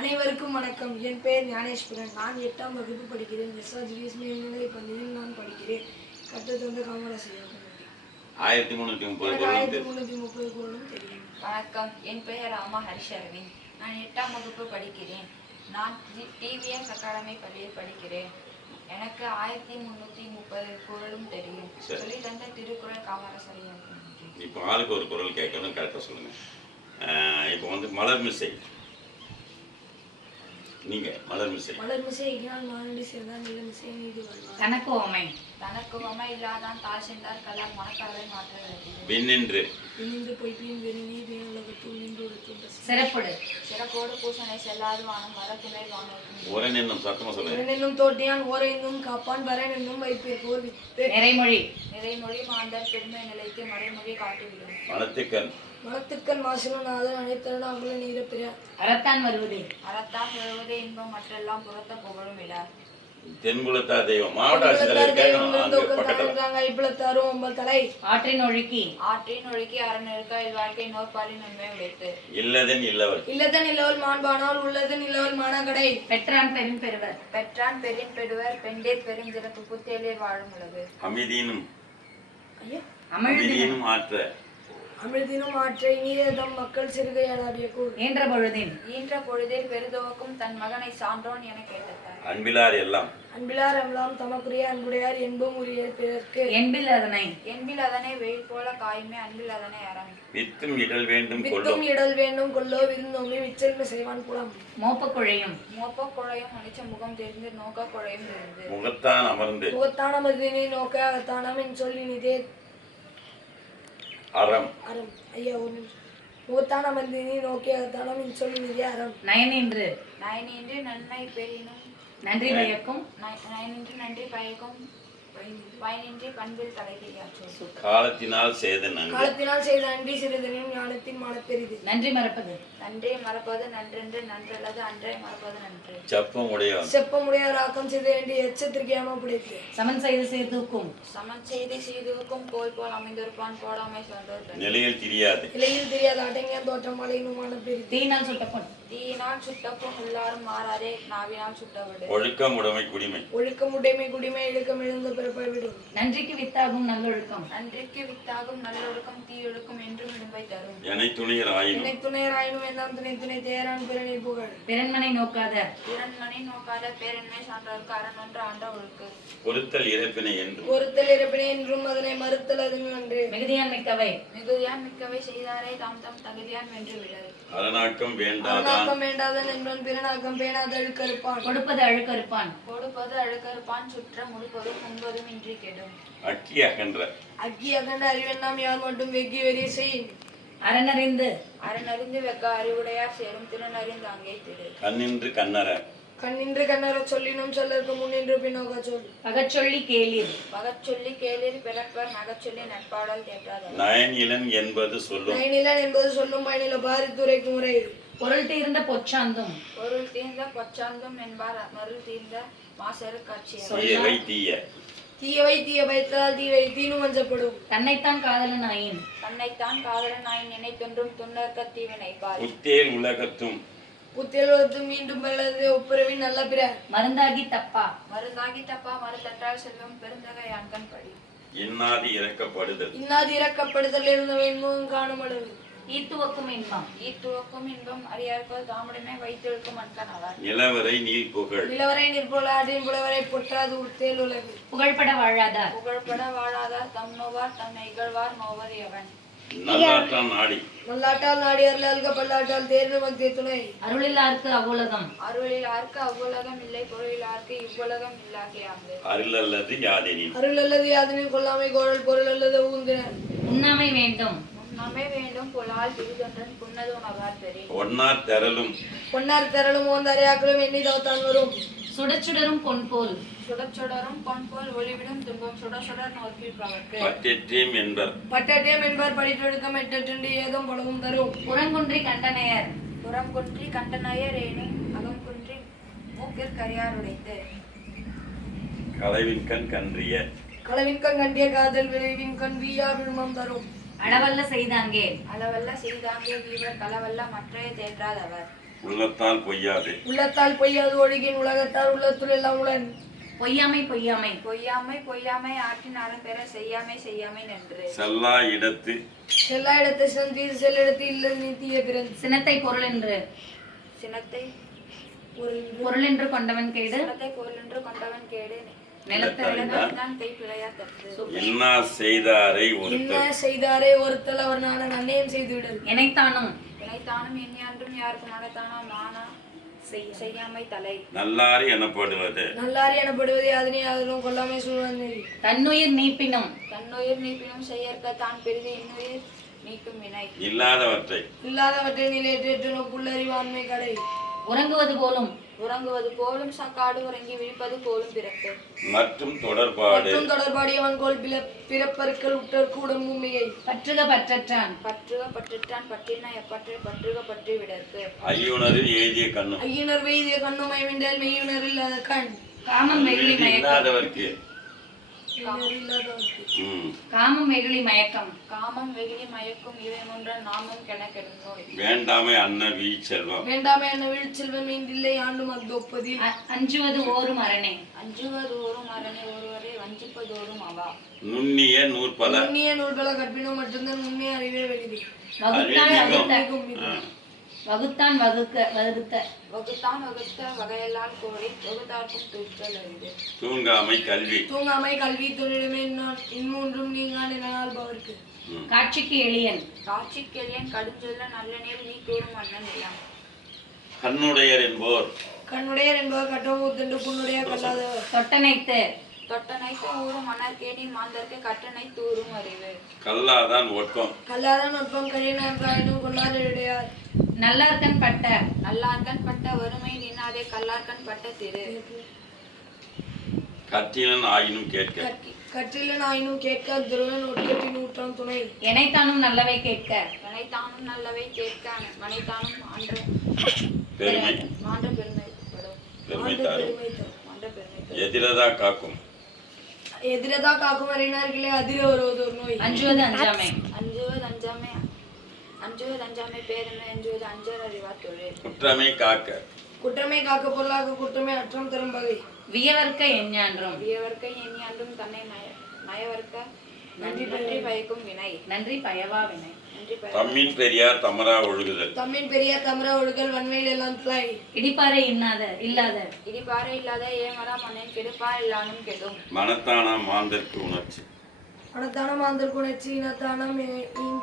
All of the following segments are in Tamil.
அனைவருக்கும் வணக்கம். என் பெயர் ஞானேஸ்வரன். நான் எட்டாம் வகுப்பு படிக்கிறேன். எஸ்ஆர் ஜிஎஸ் மேல்நிலை பள்ளியில் நான் படிக்கிறேன். கட்டத்தந்த காமராசையாகும் ஆயிரத்தி முந்நூற்றி முப்பது ஆயிரத்தி தெரியும். முந்நூற்றி முப்பது குரலும் தெரியும். வணக்கம். என் பெயர் ராமா ஹரிஷ் அரவிந்த் நான் எட்டாம் வகுப்பு படிக்கிறேன். நான் டிவிஎஸ் அகாடமி பள்ளியில் படிக்கிறேன். எனக்கு ஆயிரத்தி முந்நூற்றி முப்பது குரலும் தெரியும். சொல்லி தந்த திருக்குறள் காமராசரியம் இப்போ ஆளுக்கு ஒரு குரல் கேட்கணும் கரெக்டாக சொல்லுங்கள் இப்போ வந்து மலர் மிசை. நீங்கள் மலர் மிசை. மலர் மிசை இகினால் மானடி சேர்ந்தால் நில மிசை நீதி வருவார் கணக்கு ஓமை. வேண்டியது. விண்ணின்று. இனிந்து பொய்ப்பின் வெறினி வீணுலகத்துள் நின்று சிறப்புடு. சிறப்போடு பூசனை செல்லாது வானம் மரத்துணை வானோக்கும் உரன் என்னும் சத்தமாக சொல்லுங்கள் என்னும் தோட்டியான் ஓரைந்தும் காப்பான் வரன் என்னும் வைப்பேர் போர் வித்து. நிறைமொழி. நிறைமொழி மாந்தர் பெருமை நிலைக்கு மறைமொழி காட்டிவிடும் மனத்துக்கண் மனத்துக்கண் மாசிலும் நாதன் அனைத்தரன் அங்குல நீர பிற. அறத்தான் வருவது. அறத்தான் பெறுவதே இன்பம் மற்றெல்லாம் புறத்த புகழும் இல்லார் தென்புலத்தா தெய்வம் மாவட்ட ஆட்சித்தலைவர் கேட்கணும் அங்கே பக்கத்தில். ஆற்றின் ஒழுக்கி. ஆற்றின் ஒழுக்கி அறநெருக்க இல்வாழ்க்கை நோற்பாலின் நன்மை உடைத்து. இல்லதன் இல்லவர். இல்லதன் இல்லவல் மாண்பானால் உள்ளதன் இல்லவல் மானகடை. பெற்றான் பெரும் பெறுவர் பெற்றான் பெரின் பெறுவர் பெண்டேர் பெருஞ்சிறப்பு புத்தேலில் வாழும் உலகு. அமிதீனும் ஐயா. அமிழ்தினும் அமிதீனும் ஆற்ற. அமிழ்தினும் ஆற்றை நீரதம் மக்கள் சிறுகையாடாடிய கூர். ஈன்ற பொழுதின் ஈன்ற பொழுதில் பெருதுவக்கும் தன் மகனை சான்றோன் என கேட்டார் அன்பிலார் எல்லாம். அன்பிலார் அம்லாம் தமக்குரிய அன்புடையார் என்பும் உரிய பிறர்க்கு. என்பில் அதனை. என்பில் அதனை வெயில் போல காயுமே அன்பில் அதனை அறம் வித்தும் இடல் வேண்டும் வித்தும் இடல் வேண்டும் கொல்லோ விருந்தோமி விச்சல்மை செய்வான் புலம். மோப்ப குழையும். மோப்ப குழையும் அணிச்ச முகம் தெரிந்து நோக்க குழையும் தெரிந்து. முகத்தான் அமர்ந்து. முகத்தான மதினை நோக்க அகத்தானம் என் சொல்லி நிதே அறம். அறம். ஐயா ஒரு நிமிஷம். முகத்தான மதினை நோக்கி அகத்தானம் என் சொல்லி நிதே அறம். நயனின்று. நயனின்றி நன்மை பெறினும். நன்றி பயக்கும். நய- நயனின்றி நன்றி பயக்கும். பயனின்றி பண்பில் தலைகிரியாற்றும் காலத்தினால் சேத நன்கு காலத்தினால் செய்த அன்றி சிறிதனின் ஞானத்தின் மனப்பெரிது. நன்றி மறப்பது. நன்றே மறப்பது நன்றென்று நன்றல்லது அன்றே மறப்பது நன்று. சப்பம் உடையவன் செப்பமுடையார் ஆக்கம் செய்த வேண்டிய எச்சத்திற்கு ஏமாப்பிடித்து சமன் செய்து சேர்த்தூக்கும். சமன் செய்தி சீதுவுக்கும் கோல் போல் அமைந்திருப்பான் போடாமை பெண். நிலையில் தெரியாது. இலையில் தெரியாத அடங்கிய தோற்றம் மலையினுமான பெரிது தீயினால் சுட்டப்பொன். தீயினால் சுட்டப்பும் உள்ளாரும் மாறாரே நாவினால் சுட்டவிடு ஒழுக்கம் உடைமை குடிமை. ஒழுக்கம் உடைமை குடிமை இழுக்கம் எழுந்த விடும் நன்றிக்கு வித்தாகும் நல்லொழுக்கம். நன்றிக்கு வித்தாகும் நல்லொழுக்கம் தீயொழுக்கம் என்றும் இடும்பை தரும். எனை துணியர் ஆயினும் துணை துணையராயினும் எல்லாம் துணை துணை தேரான் பிறனை புகழ். பிறன்மனை நோக்காத. பிறன்மனை நோக்காத பேரன்மை சான்றோருக்கு அரண் ஒன்று ஆண்ட ஒழுக்கு பொறுத்தல் இறப்பினை என்று ஒருத்தல் இறப்பினை என்றும் அதனை மறுத்தல் அது நன்று மிகுதியான் மிக்கவை. மிகுதியான் மிக்கவை செய்தாரே தாம் தாம் தகுதியான் வென்று விடல் அரணாக்கம் வேண்டாதான். அவனாக்கம் வேண்டாதன் என்பன் பிறனாக்கம் பேணாத அழுக்கறுப்பான் கொடுப்பது அழுக்கறுப்பான். கொடுப்பது அழுக்கறுப்பான் சுற்ற முடுப்பதும் உண்பதும் இன்றி கெடும் அக்கி அகன்ற அக்கி அகண்ட அறிவெண்ணாம் யார் மட்டும் வெக்கி வெறி செய் அறனறிந்து அறனறிந்து வெக்க அறிவுடையார் சேரும் திறனறிந்து அங்கே திரு கண்ணின்று கண்ணற கண்ணின்று கண்ணறச் சொல்லினும் சொல்லற்கு முன்னின்று பின்னோக்க சொல் பகச்சொல்லி கேளீர் பகச்சொல்லி கேளிர் பிறப்பர் நகச்சொல்லி நட்பாடல் தேற்றாதவர் நயன் இளன் என்பது சொல்லும் நயனிலன் என்பது சொல்லும் பயனில பாரித்துரைக்கும் முறை பொருள் தீர்ந்த பொச்சாந்தும் பொருள் தீர்ந்த பொச்சாந்தும் என்பார் மருள் தீர்ந்த மாசரு தீயவை தீய தீயவை தீய வைத்தால் தீவை தீனு வஞ்சப்படும் தன்னைத்தான் காதலன் ஆயின். தன்னைத்தான் காதலனாய் நினைத்தொன்றும் துன்னற்க தீவினைப்பார் உத்தேல் உலகத்தும். புத்தியல்வது மீண்டும் பெறது ஒப்புரவின் நல்ல பிற மருந்தாகி தப்பா. மருந்தாகி தப்பா மறுதற்றால் செல்வம் பெருந்தகை ஆண்கண் படி. இன்னாது இறக்கப்படுதல். இன்னாது இறக்கப்படுதல் இருந்தவன் முகம் காணும் அளவு ஈத்துவக்கும் இன்பம். ஈத்துவக்கும் இன்பம். அறியார்கள் தாமுடமே வைத்திருக்கும் அன்கண் அவர். நிலவரை நீல் புகழ். நிலவரை நிற்போல ஆற்றின் புலவரை பொற்றாது உடுத்தேல் உலகு புகழ்பட வாழாதார். புகழ்பட வாழாதார் தம் நோவார் தன்னை இகழ்வார் நோவர் எவன் நல்லாட்டால் நாடி. அருளால்க பல்லாட்டால் தேர்ந்து மக்திய துணை. அருளில்லார்க்கு அவ்வுலகம். இல்லை பொருளில் ஆர்க்கு இவ்வுலகம் இல்லாகையாங்கு அருள் அல்லது யாதெனின். அருள் அல்லது யாதனின் கொல்லாமை கோழல் பொருள் அல்லது ஊந்தினர் உண்ணாமை வேண்டும். ஒன்னார் தெரலும். பொன்னார் திரளும் ஓந்த அறையாக்களும் எண்ணி தவத்தான் வரும். சுடச்சுடரும் பொன் போல். சுடச் சுடரும் பொன் போல் ஒளிவிடும் துன்பம் சுட சுடர் நோக்கிருப்பவர்க்கு பற்றேற்றேம் என்பர். பட்டட்டேம் என்பார் படித்தொழுக்கம் எட்டெட்டு ஏதும் பலவும் தரும். புறங்குன்றி கண்டனையர். புறம் குன்றி கண்டனயர் ஏனும் மூக்கில் கரியார் உடைத்து. கலைவின் கண் கன்றிய கண்டிய காதல் விளைவின் கண் வீயா விழுமம் தரும். அளவல்ல செய்தாங்கே. அளவல்ல செய்தாங்கே வீவர் களவல்ல மற்றைய தேற்றாதவர். உள்ளத்தால் பொய்யாது. உள்ளத்தால் பொய்யாது ஒழுகின் உலகத்தால் உள்ளத்துள் எல்லாம் உளன். பொய்யாமை பொய்யாமை. பொய்யாமை பொய்யாமை ஆற்றின் அறம் பெற செய்யாமை செய்யாமை நன்று. செல்லா இடத்து. செல்லா இடத்தை சந்தி செல்லிடத்து இல்லது நித்திய பிறந்து சினத்தை பொருள் என்று. சினத்தை ஒரு பொருள் என்று கொண்டவன் கேடு. சினத்தை பொருள் என்று கொண்டவன் கேடு. இன்னா செய்தாரை ஒருத்தர். என்ன செய்தாரே ஒருத்தல் அவர் நான் நன்னயம் செய்து விடல் இணைத்தானும் இணைத்தானும் எண்ணியான்றும் யாருக்கு மனத்தானா மானா செய்ய செய்யாமை தலை. நல்லாறு எனப்படுவது. அதனை அதிலும் கொல்லாமை சூழ்நிலை. தன்னுயிர் நீப்பினும். தன்னுயிர் நீப்பினும் செய்யற்க தான் பெரிது இன்னுயிர் நீக்கும் வினை. இல்லாதவற்றை. இல்லாதவற்றை நிலையற்று ஆண்மை கடை. உறங்குவது போலும் உறங்குவது போலும் சக்காடு உறங்கி விழிப்பது போலும் பிறப்பு. மற்றும் தொடர்பாடு. மற்றும் தொடர்பாடியவன் கோல் பிற பிறப்பருக்கள் உற்றற்கு உடம்பும் மிகை பற்றுக பற்றற்றான். பற்றுக பற்றுற்றான் பற்றின எப்பற்றை பற்றுக பற்றி விடற்கு. ஐயுணரில் எழுதிய கண்ணும். ஐயுணர் வெய்திய கண்ணுமை விண்டல் மெய்யுணர் இல்லாத கண். காமம் வெகுளி மயக்கம் காமம் வெகுளி மயக்கம். காமம் வெகுளி மயக்கும் இவை ஒன்ற நாமும் கெனக்கெடும் நோய் வேண்டாமை அன்ன வீ செல்வம் வேண்டாமே என்ன வீழ் செல்வம் இந்தில்லை ஆண்டும் அக்தொப்பதில் அ- அஞ்சுவது ஓரும் அரணே அஞ்சுவதோறும் அரணை ஒருவரை வஞ்சிப்பதோறும் அவா. நுண்ணிய நூற்பல. நுண்ணிய நூல்களை கற்பினும் மட்டும்தான் உண்மை அறிவே வெளிது வகுத்தான் வகுக்க வகுத்த. வகுத்தான் வகுத்த வகையெல்லாம் கோரி வகுத்தார்க்கும் தூக்கல் அறிவு. தூங்காமை கல்வி. தூங்காமை கல்வி தொழிலுமே இன்னொன்றும் நீங்கான் என்னால் பவர்க்கு காட்சிக்கு எளியன். காட்சி கெளியன் கடுஞ்சொல்ல நல்ல நீர் நீ கூறும் அண்ணன் இல்லம் கண்ணுடையர் என்போர். கண்ணுடையர் என்பவர் கட்டவும் உத்தண்டு புண்ணுடைய கல்லாதவர். தொட்டனைத்து தொட்டனைக்கு ஊறும் மாந்தர்க்கு கட்டணை தூறும் அறிவு. கல்லாதான் ஒட்பம். கல்லாதான் நுட்பம் கழினாயினும் கொள்ளாதையுடையார் நல்லார்கன் பட்ட நல்லார்கண் பட்ட வறுமை நின்னாதே கல்லார்கண் பட்ட திரு. கற்றிலன் ஆயினும் கேட்க. கற்றிலன் ஆயினும் கேட்க துருவன் துணை. எனைத்தானும் நல்லவை கேட்க. மனைத்தானும் நல்லவை கேட்க மனைத்தானும் மான்ற பெருமை. பெருமைப்படும் பெருமை பெருமை தரும். எதிரதா காக்கும். எதிரதா காக்கும் அறிஞர்களே அதிர வருவது ஒரு நோய். அஞ்சுவது அஞ்சாமை. அஞ்சுவது அஞ்சாமை. அஞ்சுவது அஞ்சாமை பேருமை அஞ்சுவது அஞ்சர் அறிவா தொழில். குற்றமை காக்க. குற்றமே காக்க பொருளாக குற்றமே அற்றம் தரும் வகை வியவர்க்க எஞ்ஞான்றும். வியவர்க்கை எண்ணியாண்டும் தன்னை நய நயவர்க்க நன்றி பற்றி பயக்கும் வினை. நன்றி பயவா வினை. தம்மின் பெரியார் தமரா ஒழுகுதல். தம்மின் பெரிய தமர ஒழுகல் வன்மையில் எல்லாம் தலை இடிப்பாறை இன்னாத இல்லாத. இடிபாறை இல்லாத ஏமரா மண்ணின் கெடுப்பா இல்லானும் கெடும். மனத்தானா மாந்தற்கு உணர்ச்சி. மனத்தான மாந்தர் குணர்ச்சி இனத்தானம் இன்-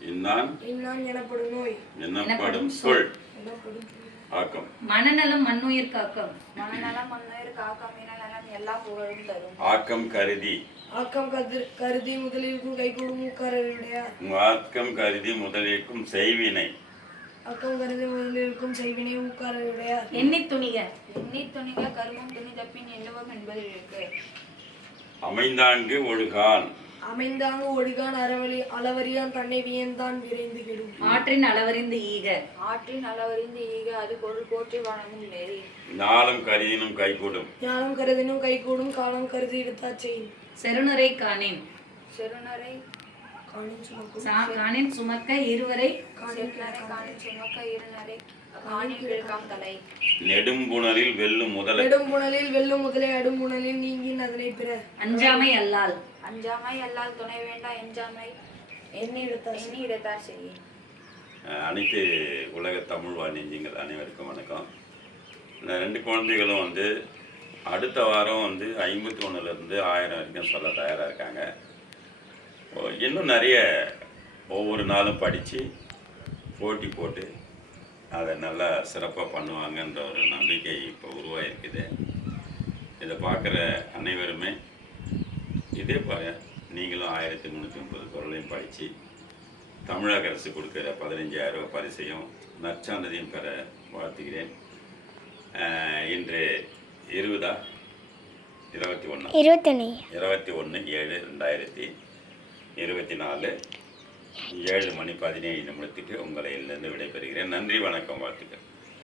இன்னான்? இன்னான் எனப்படும் நோய். என்னப்படும் சொல். எனப்படும் ஆக்கம். மனநலம் மண்ணுயிர் காக்கும். மனநலம் மண்ணுயிர் காக்கம் இனநலம் எல்லா புகழும் தரும். ஆக்கம் கருதி. ஆக்கம் கரு கருதி முதலிற்கும் கைகூடும் மூக்காரருடையார் ஆக்கம் கருதி முதலிற்கும் செய்வினை. ஆக்கம் கருதி முதலிற்கும் செய்வினை மூக்காரருடையார் எண்ணி துணிக. எண்ணி துணிக கருமம் துணி தப்பின் எண்ணுவம் என்பது இருக்கு அமைந்தாங்கு ஒழுகான். அமைந்தாங்க ஒடுகான் அறவழி அளவறியான் தன்னை வியந்தான் விரைந்து கெடும். ஆற்றின் அளவறிந்து ஈக. ஆற்றின் அளவறிந்து ஈக அது பொருள் போற்றி வணங்கும் நெறி. நாளும் கருதினும் கைகூடும். ஞானம் கருதினும் கைகூடும் காலம் கருதி எடுத்தா செய்யும். செருணுரை காணேன். செருணரை காணின் சுமக்க இருவரை. செருணரை காணின் சுமக்க இருநரை நெடும்புணரில் வெல்லும் முதலை. நெடும் புனலில் வெல்லும் முதலே அடும் புனலில் நீங்கின் அதனை பிற. அஞ்சாமை அல்லால். அஞ்சாமை அல்லால் துணை வேண்டா எஞ்சாமை. எண்ணி எடுத்தார் எண்ணி இடத்தார் செய்யும் அஹ் அனைத்து உலக தமிழ் வாணிஜ்யங்கள் அனைவருக்கும் வணக்கம். இந்த ரெண்டு குழந்தைகளும் வந்து அடுத்த வாரம் வந்து ஐம்பத்தி ஒன்றுலேருந்து ஆயிரம் வரைக்கும் சொல்ல தயாராக இருக்காங்க. இன்னும் நிறைய ஒவ்வொரு நாளும் படித்து போட்டி போட்டு அதை நல்லா சிறப்பாக பண்ணுவாங்கன்ற ஒரு நம்பிக்கை இப்போ உருவாகிருக்குது இதை பார்க்குற அனைவருமே இதே பாரு நீங்களும் ஆயிரத்தி முந்நூற்றி முப்பது குரலையும் படித்து தமிழக அரசு கொடுக்குற பதினஞ்சாயிரம் ரூபாய் பரிசையும் நற்சான்றதையும் பெற வாழ்த்துகிறேன். இன்று இருபதா? இருபத்தி ஒன்றா இருபத்தொன்னு. இருபத்தி ஒன்று ஏழு ரெண்டாயிரத்தி இருபத்தி நாலு. ஏழு மணி பதினேழு நிமிடத்துக்கு உங்களை இதிலிருந்து விடைபெறுகிறேன். நன்றி வணக்கம் வாழ்த்துக்கள்.